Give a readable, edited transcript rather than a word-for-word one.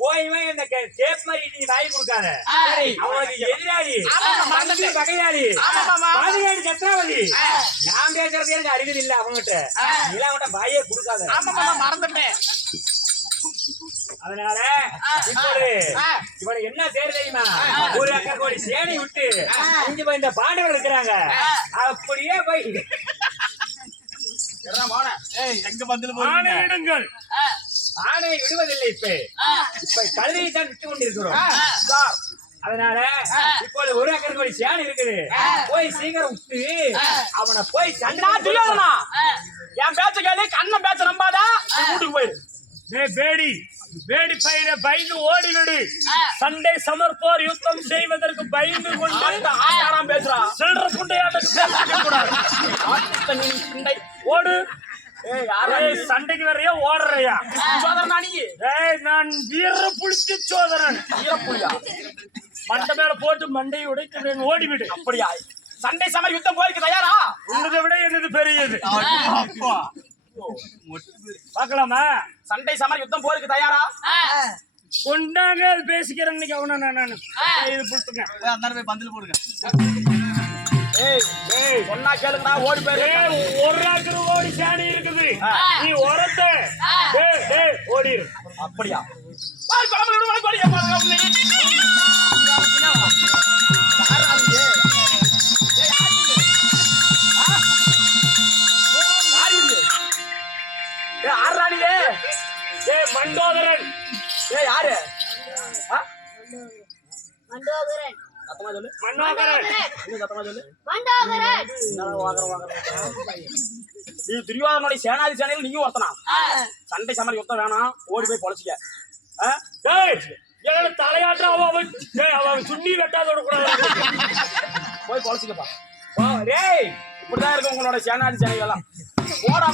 போய் இந்த கேப் மாதிரி நீ வாங்கி கொடுக்காத. அவனுக்கு எதிராளி, பகையாளி, பாதுகாடி சத்ராவதி. நான் பேசுறது எனக்கு அறிவு இல்ல அவங்ககிட்ட. நீலாம் அவன்கிட்ட வாயே கொடுக்காத. மறந்துட்டேன். அதனால இவனை என்ன செய்ய தெரியுமா? ஒரு அக்கா கோடி சேனை விட்டு இங்க போய் இந்த பாண்டவர்கள் இருக்கிறாங்க. அப்படியே போய் எங்க பதில் ஆணை விடுவதில்லை. இப்ப கழுதையை தான் விட்டு கொண்டிருக்கிறோம். அதனால இப்போது ஒரு அக்கறை கோடி சேனை இருக்குது. போய் சீக்கிரம் விட்டு அவனை போய் சண்டை. என் பேச்ச கேளு, கண்ணன் பேச்ச நம்பாதா, வீட்டுக்கு போயிரு. பேடி வேடி பயிர பயந்து ஓடிவிடு. சண்டை சமர்ப்போர் யுத்தம் செய்வதற்கு பயந்து கொண்டு ஆட்டாராம் பேசுறான். சில்லற புண்டையாட்ட கூடாது. ஓடு. சண்டைக்கு வரையா ஓடுறையா? நான் வீர புளிக்கு சோதரன். வீரப்புலியா? மண்டை மேல போட்டு மண்டையை உடைத்து ஓடிவிடு. அப்படியா? சண்டை சமர் யுத்தம் போருக்கு தயாரா? உன்னதை விட என்னது பெரியது. பாக்கலாமா? சண்டை சமர் யுத்தம் போருக்கு தயாரா? கொண்டாங்க பேசிக்கிறேன். இன்னைக்கு அவன நான் இது புடுத்துங்க. அந்த போய் பந்தில் போடுங்க. சொன்னா கேளுங்கடா, ஓடி போயிரு. ஒரு ஆக்கு ஓடி சாணி இருக்குது. நீ உரத்த ஓடிரு. அப்படியா? மண்டோதரன். யாரு? மண்டோதரன். சத்தமா சொல்லு. மண்டோதரன். சத்தமா சொல்லு. மண்டோதரன். நீ துரியோதனுடைய சேனாதி சேனையில் நீயும் ஒருத்தனா? சண்டை சமர் யுத்தம் வேணாம், ஓடி போய் பொழைச்சிக்க. தலையாற்ற அவன் சுண்ணி வெட்டாதோட கூடாது. போய் பொழைச்சிக்கப்பா. இப்படிதான் இருக்கு உங்களோட சேனாதி சேனைகள் எல்லாம்.